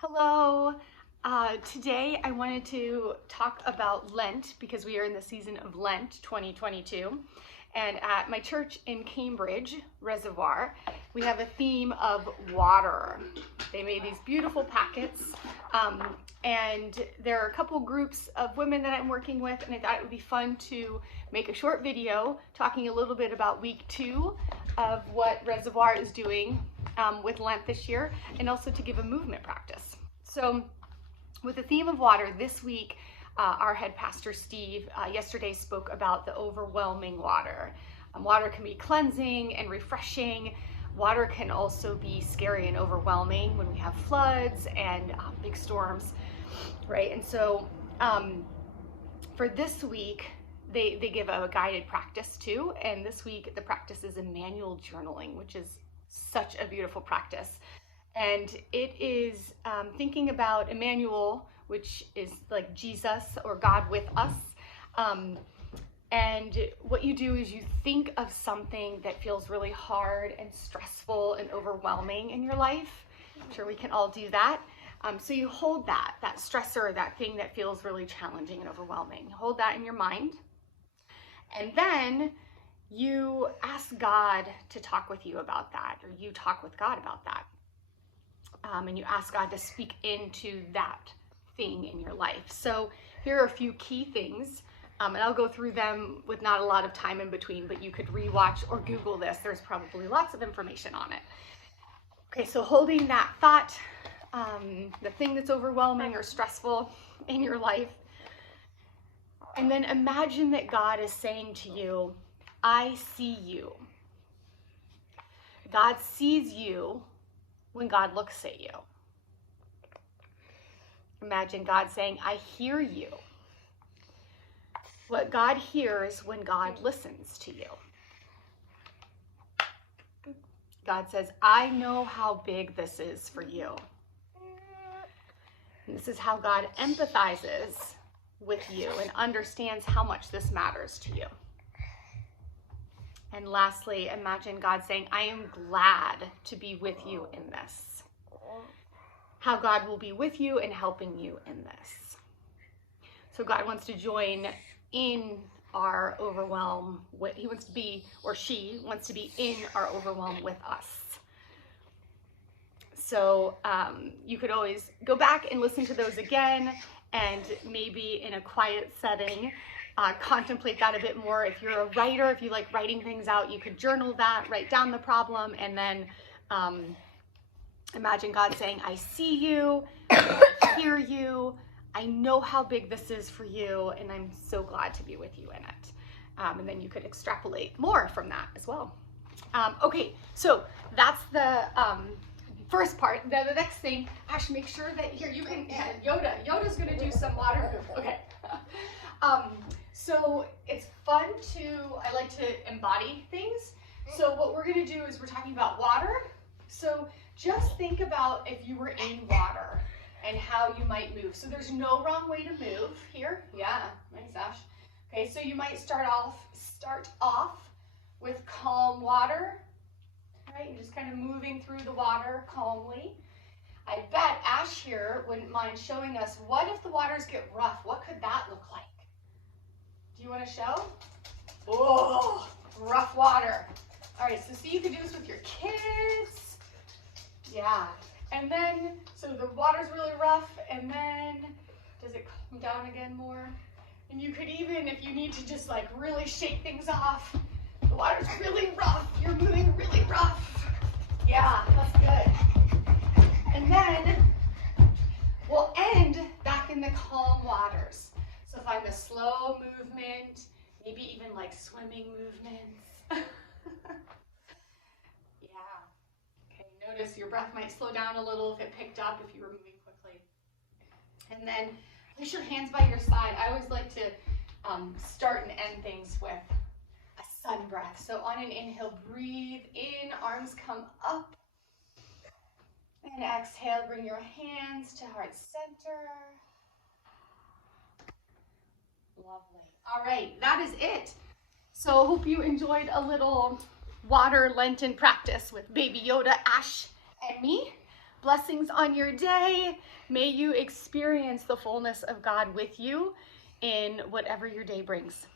Hello. Today I wanted to talk about Lent because we are in the season of Lent 2022. And at my church in Cambridge, Reservoir, we have a theme of water. They made these beautiful packets, and there are a couple groups of women that I'm working with, and I thought it would be fun to make a short video talking a little bit about week 2 of what Reservoir is doing with Lent this year, and also to give a movement practice. So with the theme of water this week, our head pastor Steve yesterday spoke about the overwhelming water. Water can be cleansing and refreshing. Water can also be scary and overwhelming when we have floods and big storms, right? And so for this week, they give a guided practice too. And this week, the practice is Immanuel Journaling, which is such a beautiful practice. And it is thinking about Immanuel, which is like Jesus or God with us. And what you do is you think of something that feels really hard and stressful and overwhelming in your life. I'm sure we can all do that. So you hold that stressor, that thing that feels really challenging and overwhelming. Hold that in your mind. And then you ask God to talk with you about that, or you talk with God about that. And you ask God to speak into that thing in your life. So here are a few key things, and I'll go through them with not a lot of time in between, but you could rewatch or Google this. There's probably lots of information on it. Okay, so holding that thought, the thing that's overwhelming or stressful in your life, and then imagine that God is saying to you, I see you. God sees you when God looks at you. Imagine God saying, I hear you. What God hears when God listens to you. God says, I know how big this is for you. And this is how God empathizes with you and understands how much this matters to you. And lastly, imagine God saying, I am glad to be with you in this. How God will be with you and helping you in this. So God wants to join in our overwhelm. He wants to be, or she wants to be in our overwhelm with us. So you could always go back and listen to those again, and maybe in a quiet setting, contemplate that a bit more. If you're a writer, if you like writing things out, you could journal that, write down the problem, and then imagine God saying, I see you, I hear you, I know how big this is for you, and I'm so glad to be with you in it. And then you could extrapolate more from that as well. Okay, so that's the first part. The next thing, Ash, make sure that here you can, Yoda's gonna do some water. Okay. So it's fun I like to embody things. So what we're gonna do is we're talking about water. So just think about if you were in water and how you might move. So there's no wrong way to move here. Yeah, nice, Ash. Okay, so you might start off with calm water, right? You're just kind of moving through the water calmly. I bet Ash here wouldn't mind showing us, what if the waters get rough? What could that look like? Do you want to show? Oh, rough water. All right, so see, you can do this with your kids. Yeah, and then, so the water's really rough, and then, does it calm down again more? And you could even, if you need to just like really shake things off, the water's really rough, you're moving really rough. Yeah, that's good. And then, we'll end back in the calm waters. So find the slow movement, maybe even like swimming movements. Notice your breath might slow down a little if it picked up, if you were moving quickly. And then place your hands by your side. I always like to start and end things with a sun breath. So on an inhale, breathe in, arms come up. And exhale, bring your hands to heart center. Lovely. All right, that is it. So I hope you enjoyed a little water Lenten practice with baby Yoda, Ash, and me. Blessings on your day. May you experience the fullness of God with you in whatever your day brings.